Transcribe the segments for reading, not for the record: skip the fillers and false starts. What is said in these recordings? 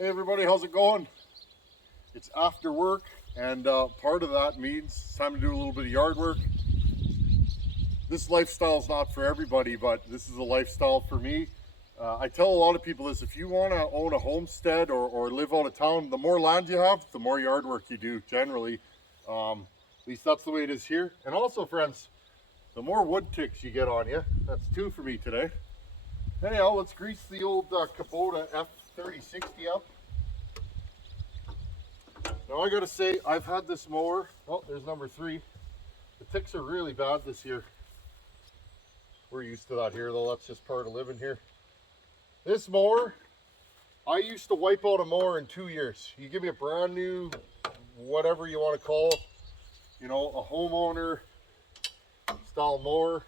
Hey everybody, how's it going? It's after work, and part of that means it's time to do a little bit of yard work. This lifestyle is not for everybody, but this is a lifestyle for me. I tell a lot of people this: if you want to own a homestead or live out of town, the more land you have, the more yard work you do, generally. At least that's the way it is here. And also, friends, the more wood ticks you get on you. That's 2 for me today. Anyhow, let's grease the old Kubota f3060 up. Now I gotta say, I've had this mower. Oh, there's number 3. The ticks are really bad this year. We're used to that here though, that's just part of living here. This mower, I used to wipe out a mower in 2 years. You give me a brand new, whatever you want to call it, you know, a homeowner style mower,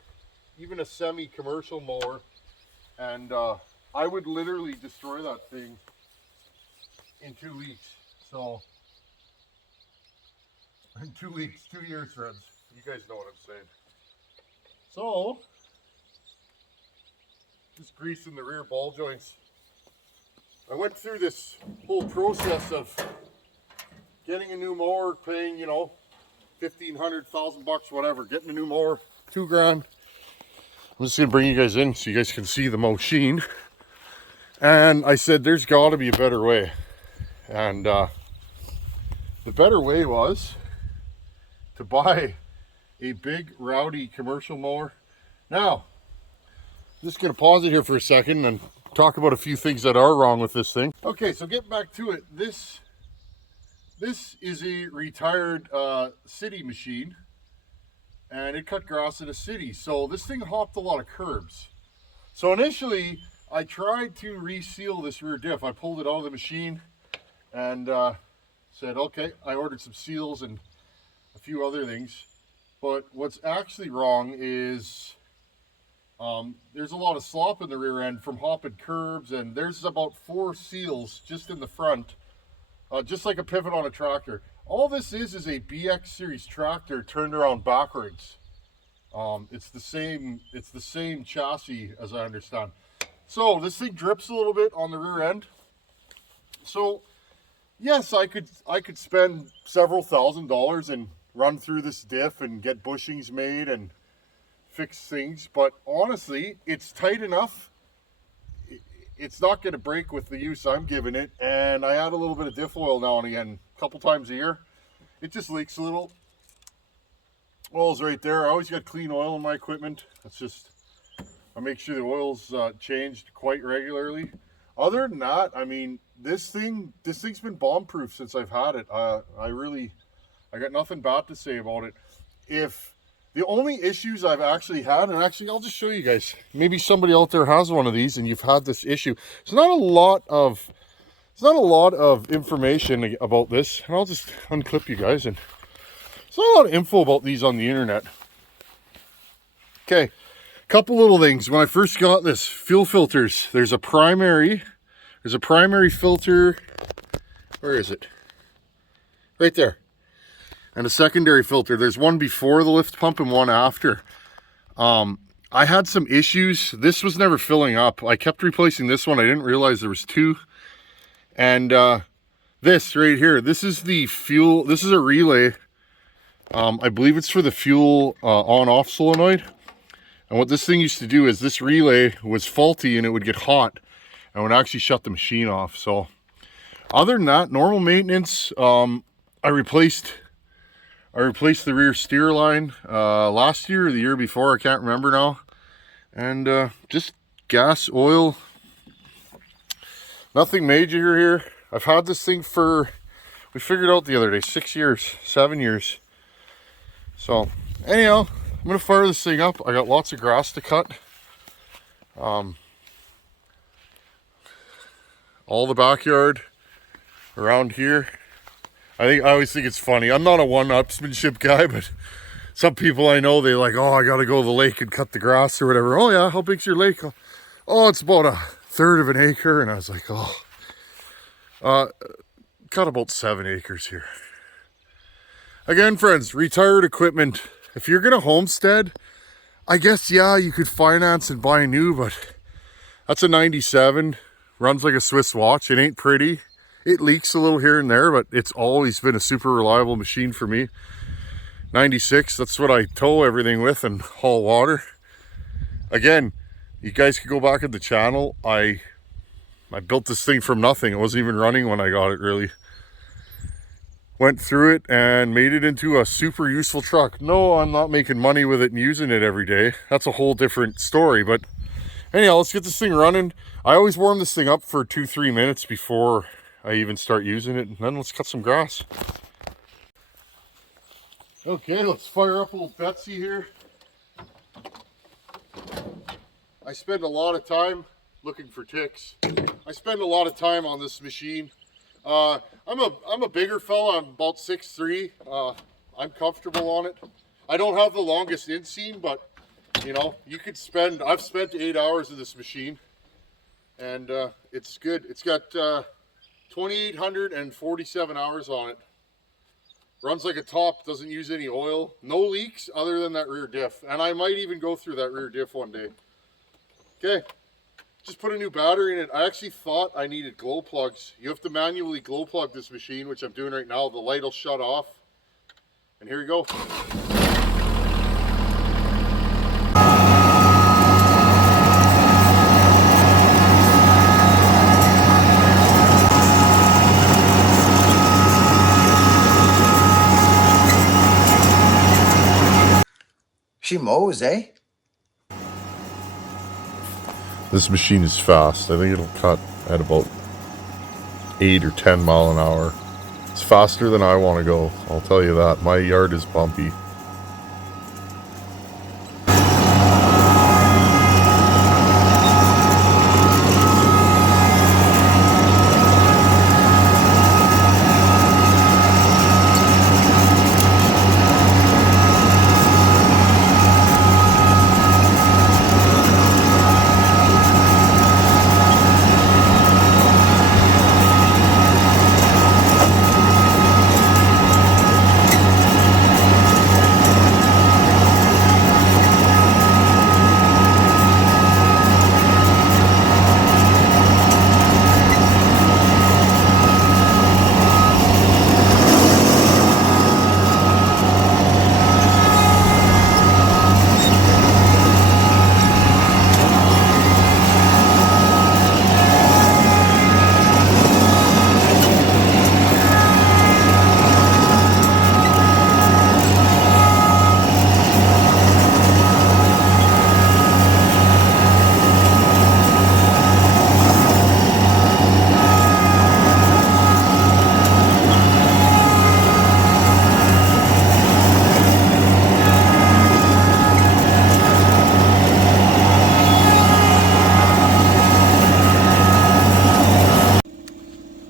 even a semi-commercial mower, and I would literally destroy that thing in 2 weeks. So, in 2 weeks, 2 years, friends. You guys know what I'm saying. So, just greasing the rear ball joints. I went through this whole process of getting a new mower, paying, you know, $1,500, $1,000, whatever, getting a new mower, $2,000. I'm just gonna bring you guys in so you guys can see the machine. And I said, there's gotta be a better way. And the better way was to buy a big, rowdy commercial mower. Now, I'm just gonna pause it here for a second and talk about a few things that are wrong with this thing. Okay, so getting back to it, this is a retired city machine, and it cut grass in a city. So this thing hopped a lot of curbs. So initially, I tried to reseal this rear diff. I pulled it out of the machine and said, okay, I ordered some seals and a few other things. But what's actually wrong is there's a lot of slop in the rear end from hopping curbs, and there's about 4 seals just in the front, just like a pivot on a tractor. All this is a BX series tractor turned around backwards. It's the same chassis, as I understand. So this thing drips a little bit on the rear end. So yes, I could spend several $1,000s and run through this diff and get bushings made and fix things, but honestly, it's tight enough. It's not going to break with the use I'm giving it, and I add a little bit of diff oil now and again, a couple times a year. It just leaks a little. Oil's right there. I always got clean oil in my equipment. That's just, I make sure the oil's changed quite regularly. Other than that, I mean, this thing's been bomb-proof since I've had it. I got nothing bad to say about it. If the only issues I've actually had, and actually I'll just show you guys, maybe somebody out there has one of these and you've had this issue. It's not a lot of information about this, and I'll just unclip you guys, and there's not a lot of info about these on the internet. Okay, couple little things. When I first got this, fuel filters, there's a primary filter. Where is it? Right there. And a secondary filter. There's one before the lift pump and one after. I had some issues. This was never filling up. I kept replacing this one. I didn't realize there was 2. And this right here, this is the fuel. This is a relay. I believe it's for the fuel on-off solenoid. And what this thing used to do is this relay was faulty and it would get hot and would actually shut the machine off. So other than that, normal maintenance. I replaced the rear steer line last year or the year before, I can't remember now. And just gas, oil, nothing major here. I've had this thing for, we figured out the other day, 6 years, 7 years. So anyhow, I'm gonna fire this thing up. I got lots of grass to cut. All the backyard around here. I always think it's funny. I'm not a one-upsmanship guy, but some people I know, they like, oh, I gotta go to the lake and cut the grass or whatever. Oh yeah, how big's your lake? Oh, it's about 1/3 of an acre. And I was like, oh, got about 7 acres here. Again, friends, retired equipment. If you're gonna homestead, I guess, yeah, you could finance and buy new, but that's a 97. Runs like a Swiss watch. It ain't pretty. It leaks a little here and there, but it's always been a super reliable machine for me. 96, that's what I tow everything with and haul water. Again, you guys could go back at the channel. I built this thing from nothing. It wasn't even running when I got it, really. Went through it and made it into a super useful truck. No, I'm not making money with it and using it every day. That's a whole different story. But anyhow, let's get this thing running. I always warm this thing up for 2-3 minutes before I even start using it. And then let's cut some grass. Okay, let's fire up old Betsy here. I spend a lot of time looking for ticks. I spend a lot of time on this machine. I'm a bigger fella. I'm about 6'3". I'm comfortable on it. I don't have the longest inseam, but you know, I've spent 8 hours in this machine, and it's good. It's got 2,847 hours on it. Runs like a top, doesn't use any oil, no leaks other than that rear diff. And I might even go through that rear diff one day. Okay, just put a new battery in it. I actually thought I needed glow plugs. You have to manually glow plug this machine, which I'm doing right now. The light will shut off. And here we go. She mows, eh? This machine is fast. I think it'll cut at about 8 or 10 mile an hour. It's faster than I want to go, I'll tell you that. My yard is bumpy.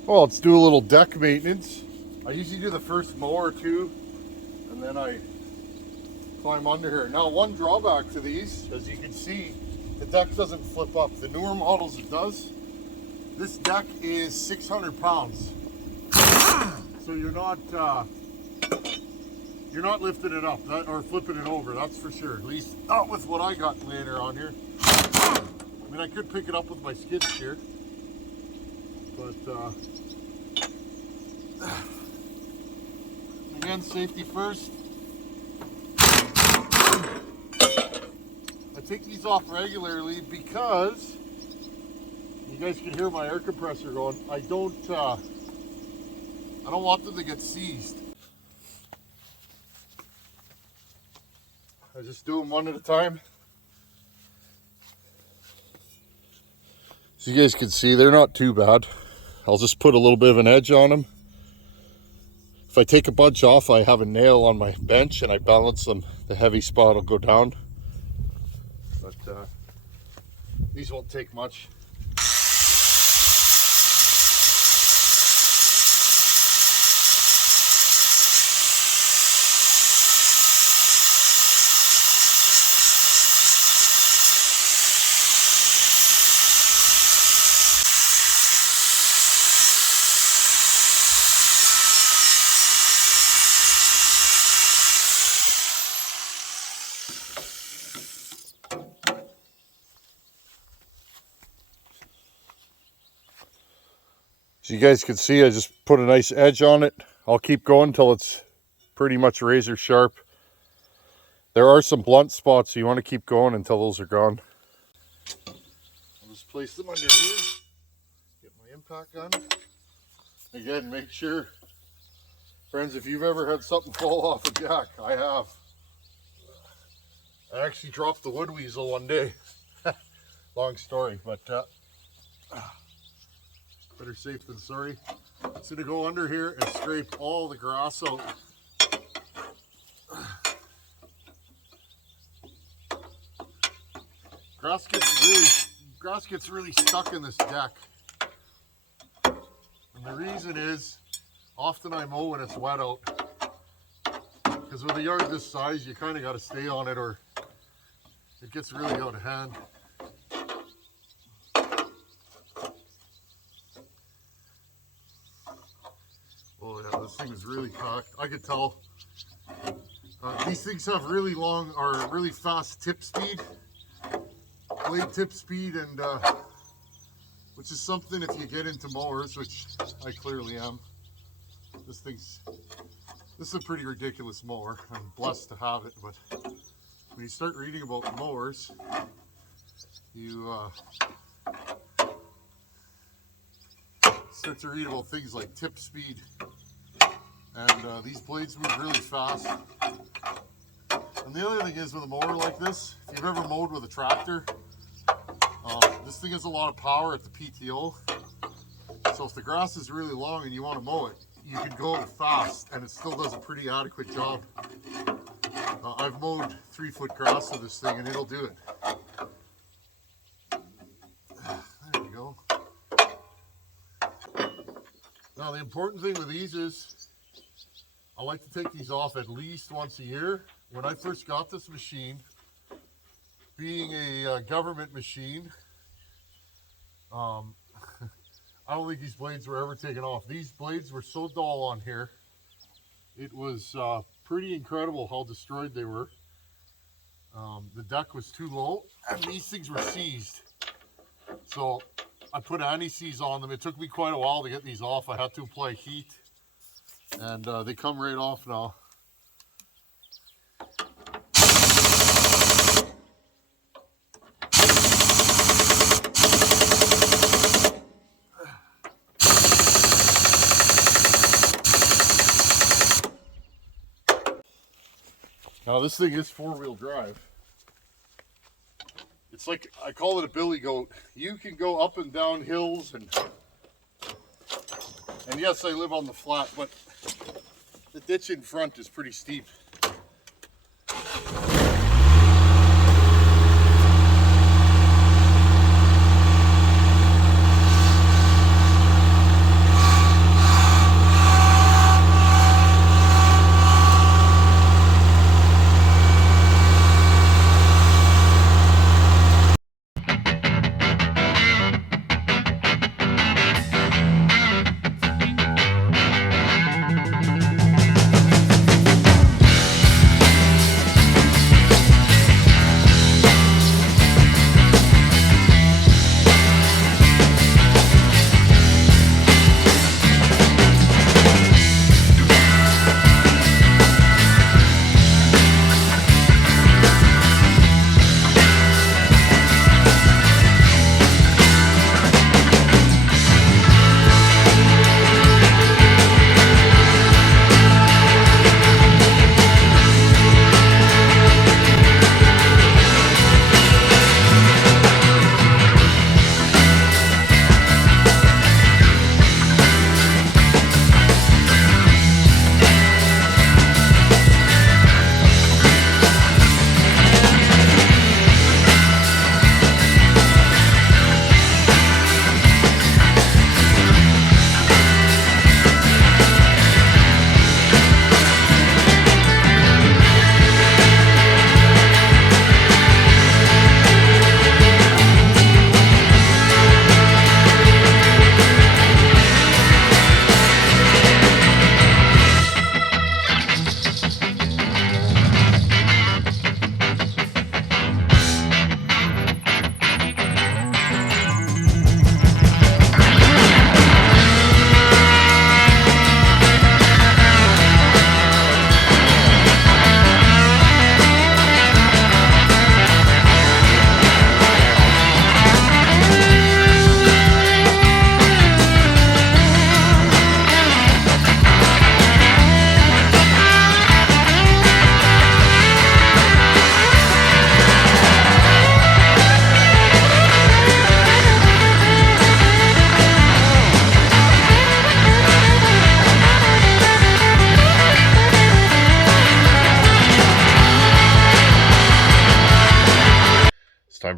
Well, let's do a little deck maintenance. I usually do the first mow or two, and then I climb under here. Now, one drawback to these, as you can see, the deck doesn't flip up. The newer models it does. This deck is 600 pounds. So you're not lifting it up or flipping it over, that's for sure. At least not with what I got laying around here. I mean, I could pick it up with my skid steer, but again, safety first. I take these off regularly because you guys can hear my air compressor going. I don't want them to get seized. I just do them one at a time. So you guys can see they're not too bad. I'll just put a little bit of an edge on them. If I take a bunch off, I have a nail on my bench and I balance them. The heavy spot will go down. But these won't take much. you guys can see, I just put a nice edge on it. I'll keep going until it's pretty much razor sharp. There are some blunt spots, so you want to keep going until those are gone. I'll just place them under here. Get my impact gun. Again, make sure, friends, if you've ever had something fall off a jack, I have. I actually dropped the wood weasel one day. Long story, but better safe than sorry. It's going to go under here and scrape all the grass out. Grass gets really stuck in this deck. And the reason is, often I mow when it's wet out. Because with a yard this size, you kind of got to stay on it or it gets really out of hand. Oh yeah, this thing is really packed. I could tell. These things have really long or really fast tip speed, blade tip speed, and which is something if you get into mowers, which I clearly am. This is a pretty ridiculous mower. I'm blessed to have it, but when you start reading about mowers, you start to read about things like tip speed, and these blades move really fast. And the other thing is, with a mower like this, if you've ever mowed with a tractor, this thing has a lot of power at the PTO. So if the grass is really long and you want to mow it, you can go fast and it still does a pretty adequate job. I've mowed 3-foot grass with this thing and it'll do it. There you go. Now the important thing with these is I like to take these off at least once a year. When I first got this machine, being a government machine, I don't think these blades were ever taken off. These blades were so dull on here. It was pretty incredible how destroyed they were. The deck was too low and these things were seized. So I put anti-seize on them. It took me quite a while to get these off. I had to apply heat and they come right off now. Now this thing is 4-wheel drive. It's like, I call it a billy goat. You can go up and down hills and yes, I live on the flat, but the ditch in front is pretty steep.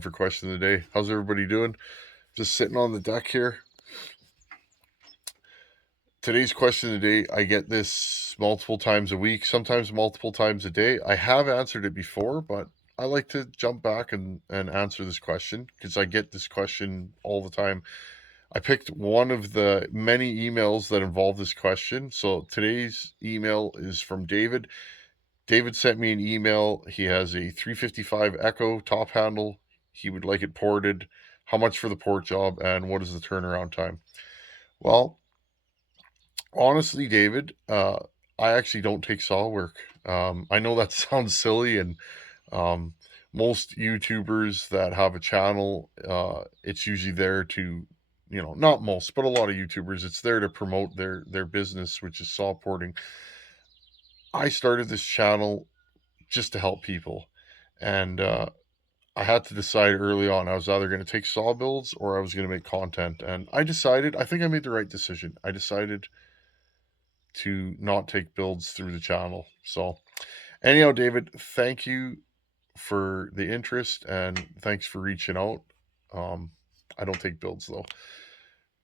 for question of the day. How's everybody doing? Just sitting on the deck here. Today's question of the day, I get this multiple times a week, sometimes multiple times a day. I have answered it before, but I like to jump back and answer this question because I get this question all the time. I picked one of the many emails that involve this question. So today's email is from David. David sent me an email. He has a 355 Echo top handle. He would like it ported. How much for the port job, and what is the turnaround time? Well, honestly, David, I actually don't take saw work. I know that sounds silly, and most YouTubers that have a channel, it's usually there to, not most, but a lot of YouTubers, it's there to promote their business, which is saw porting. I started this channel just to help people, and I had to decide early on. I was either going to take saw builds or I was going to make content, and I think I made the right decision. I decided to not take builds through the channel. So anyhow, David, thank you for the interest and thanks for reaching out. I don't take builds though,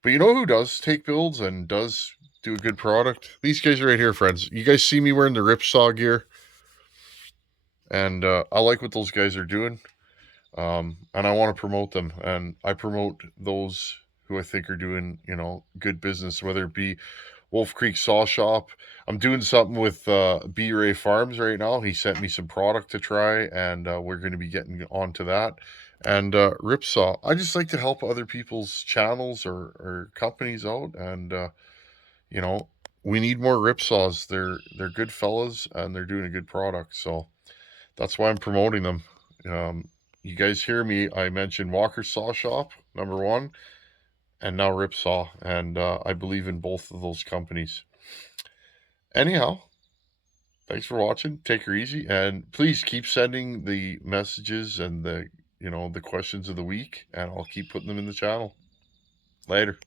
but you know who does take builds and does do a good product? These guys right here, friends. You guys see me wearing the Ripsaw gear, and I like what those guys are doing, and I want to promote them, and I promote those who I think are doing good business, whether it be Wolf Creek Saw Shop. I'm doing something with B Ray Farms right now. He sent me some product to try, and we're going to be getting onto that. And Ripsaw. I just like to help other people's channels or companies out, and you know, we need more Ripsaws. They're good fellas, and they're doing a good product. So that's why I'm promoting them. You guys hear me? I mentioned Walker Saw Shop, number one, and now Ripsaw, and I believe in both of those companies. Anyhow, thanks for watching. Take her easy, and please keep sending the messages and the questions of the week, and I'll keep putting them in the channel. Later.